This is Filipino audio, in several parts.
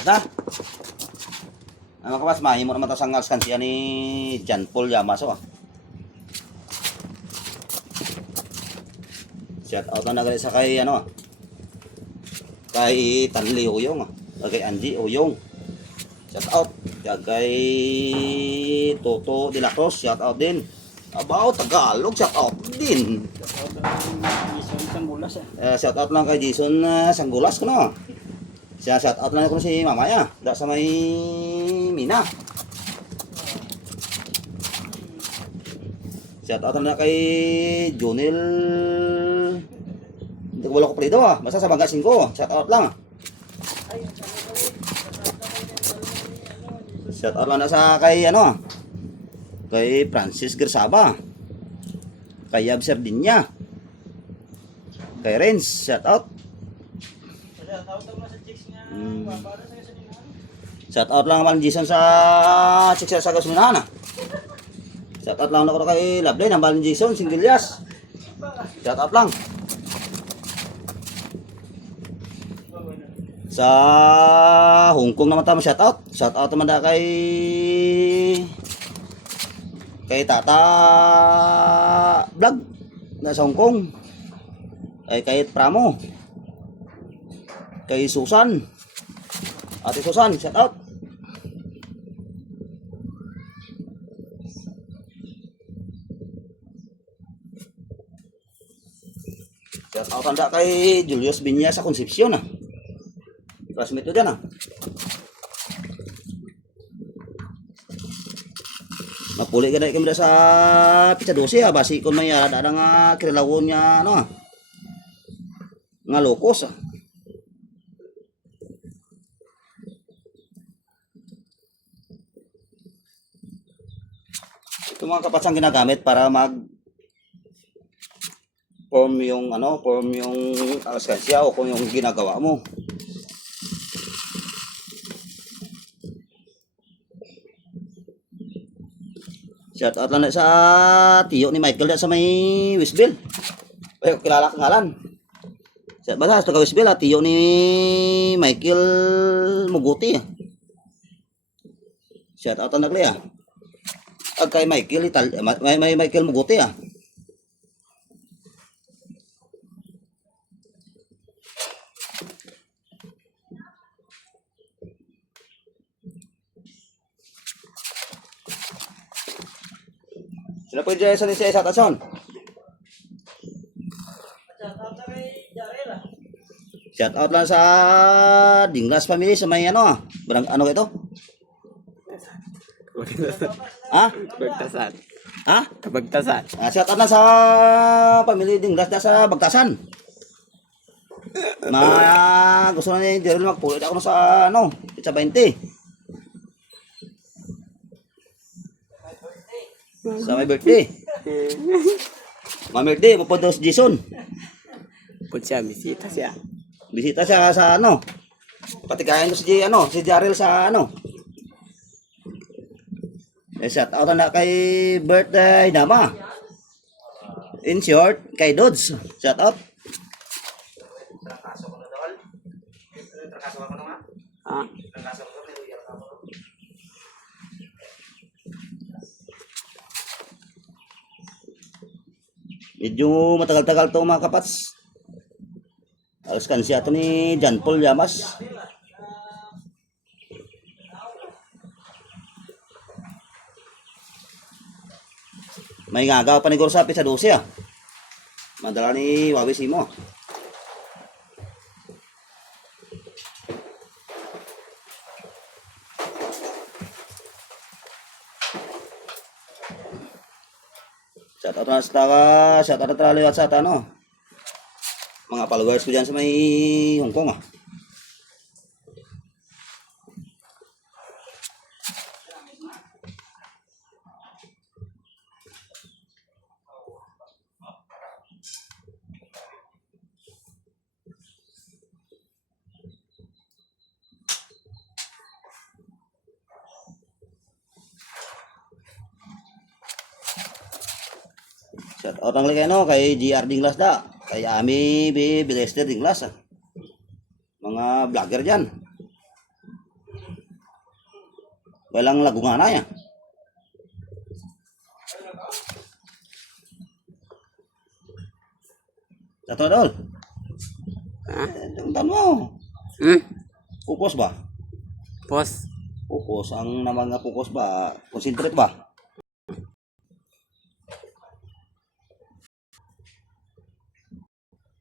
Ito. Ano ka mas mahimo naman ito sa alskansya ni John Paul Yamaso. Shout out na nagali sa kay ano. Kay Tanli Uyong. Kay Angie Uyong. Shout out. Kay Toto De La Cruz. Shout out din. About Tagalog. Shout out din. Shout out lang kay Jason Sanggulas ko no. Siya shout out lang ako si Mamaya. Da sa may Mina. Shout out na kay Junil. Hindi ko wala ko palido basta sa Bangga 5. Shout out lang. Shout out lang na sa kay ano. Kay Francis Gersaba. Kay Yab Sardinya. Kay Renz, shout out. Shout out lang naman Jason sa Chicks sa gasolinahan. Shout out lang ako kay Lovely ng Balin Jason Singilyas. Shout out lang. Sa Hong Kong naman tama shout out. Shout out naman da kay Tata Vlog na sa Hong Kong. Kay Pramo. Kay Susan. Ate Susan, shout out. Shout out anda kay Julius Binya sa Concepcion Classmate ko dyan Mapuli ka na kami sa pizza 12 basi kung may ada nga kilalawon niya ano nga lokos Ito mga kapatsang ginagamit para form yung alskansya o kung yung ginagawa mo. Shout out lang sa tiyo ni Michael sa may Wisbel. Ay, kilala ka ngalan. Shout out sa Wisbel tiyo ni Michael Muguti. Shout out na nagli kay Michael may Michael Muguti Sila po yung ni siya sa Tason. Shout out lang sa Dinglas family sa may ano barang ano ito? Bagtasan. Bagtasan. Shout out lang sa pamilya Dinglas sa Bagtasan. Gusto na ni Daryl magpulit ako sa ano, sa 20. Sa my birthday. My birthday, mapunta si Jason. Bisita siya. Bisita siya sa ano. Patikayan ko si Daryl sa ano. Shout out na kay birthday Dama. In short, kay Dods. Shout out. Medyo matagal-tagal to mga kapats. Alskansya to ni John Paul Yamas. May ngagaw pa ni Gorsa sa 12 Madala ni Wawi Simo. Shout out na traliwat sa ano. Mga followers ko dyan sa may Hong Kong Shout out ang lagi kay GR Dinglas da. Kay Ami B. Bilester Dinglas Mga vlogger dyan. Walang lagungana ya. Satu dol. Yung tanong mo. Pupos ba? Pos. Pupos. Ang naman nga pupos ba? Concentrate ba?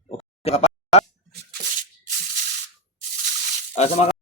Okay ka pa? Sa mga